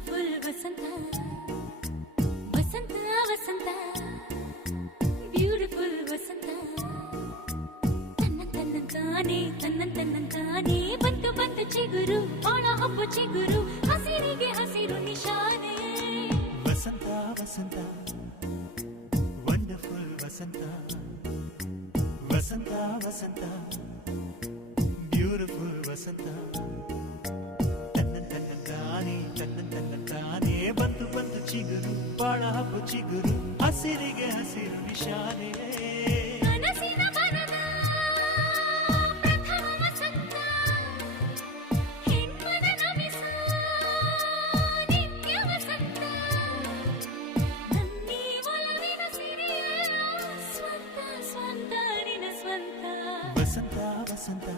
beautiful ವಸಂತ ವಸಂತ ವಸಂತ beautiful ವಸಂತ ತನ್ನಂತಾನೆ ಬಂತು ಬಂತು ಚಿಗುರು ಒಣ ಹಬ್ಬ ಚಿಗುರು ಹಸಿರಿಗೆ ಹಸಿರು ನಿಶಾನೆ ವಸಂತ ವಸಂತ ವಂಡರ್ಫುಲ್ ವಸಂತ ವಸಂತ ವಸಂತ ಬ್ಯೂಟಿಫುಲ್ ವಸಂತ ತನ್ನಂತಾನೆ ಬಂತು ಬಂತು ಚಿಗುರು ಬಾಳ ಹಬ್ಬ ಚಿಗುರು ಹಸಿರಿಗೆ ಹಸಿರು ನಿಶಾನೆ ಕನಸಿನ ಬನದ ಪ್ರಥಮ ವಸಂತ ಹೆಣ್ಮನ ನಮಿಸ ನಿತ್ಯ ವಸಂತ ನನ್ನಿ ಒಲವಿನ ಸಿರಿಯ ಸ್ವಂತ ಸ್ವಂತ ನಿನ ಸ್ವಂತ ವಸಂತ ವಸಂತ